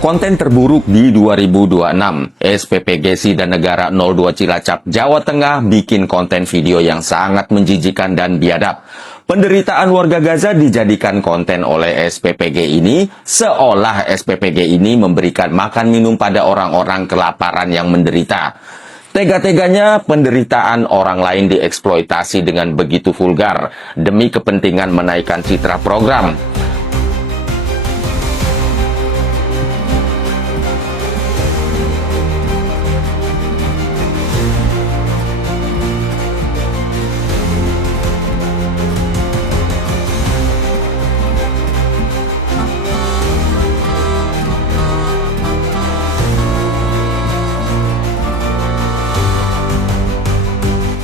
Konten terburuk di 2026, SPPG Sidan Negara 02 Cilacap, Jawa Tengah bikin konten video yang sangat menjijikan dan biadab. Penderitaan warga Gaza dijadikan konten oleh SPPG ini, seolah SPPG ini memberikan makan minum pada orang-orang kelaparan yang menderita. Tega-teganya penderitaan orang lain dieksploitasi dengan begitu vulgar, demi kepentingan menaikkan citra program.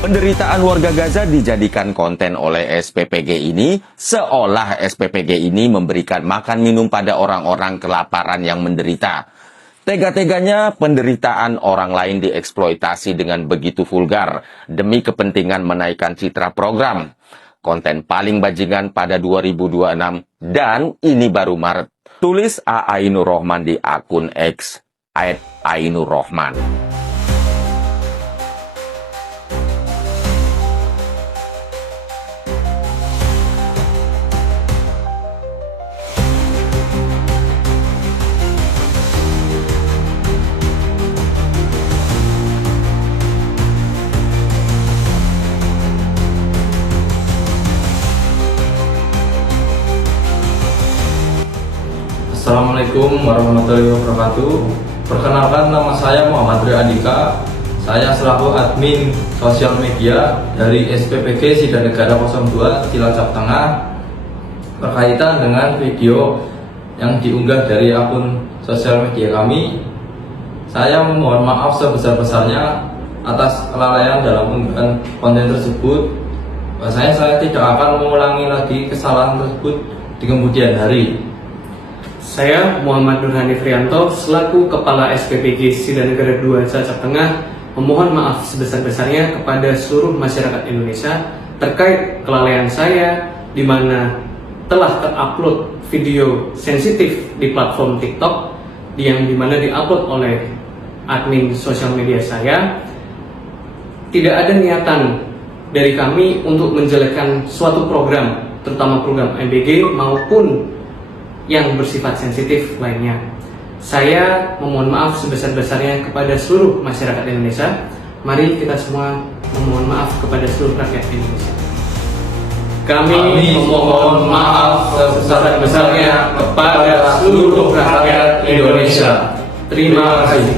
Penderitaan warga Gaza dijadikan konten oleh SPPG ini, seolah SPPG ini memberikan makan minum pada orang-orang kelaparan yang menderita. Tega-teganya penderitaan orang lain dieksploitasi dengan begitu vulgar, demi kepentingan menaikkan citra program. Konten paling bajingan pada 2026, dan ini baru Maret. Tulis Ainur Rohman di akun X, @ainurrohman. Assalamualaikum warahmatullahi wabarakatuh. Perkenalkan, nama saya Muhammad Rio Andika. Saya selaku admin sosial media dari SPPG Sidan Negara 02 Cilacap Tengah, berkaitan dengan video yang diunggah dari akun sosial media kami. Saya memohon maaf sebesar-besarnya atas kelalaian dalam unggahan konten tersebut. Bahwasanya saya tidak akan mengulangi lagi kesalahan tersebut di kemudian hari. Saya Muhammad Nurhani Frianto selaku Kepala SPPG Sidan Negara 2 Cilacap Tengah memohon maaf sebesar-besarnya kepada seluruh masyarakat Indonesia terkait kelalaian saya di mana telah terupload video sensitif di platform TikTok yang dimana diupload oleh admin sosial media saya. Tidak ada niatan dari kami untuk menjelekkan suatu program, terutama program MBG maupun yang bersifat sensitif lainnya. Saya memohon maaf sebesar-besarnya kepada seluruh masyarakat Indonesia. Mari kita semua memohon maaf kepada seluruh rakyat Indonesia. Kami memohon maaf sebesar-besarnya kepada seluruh rakyat Indonesia. Terima kasih.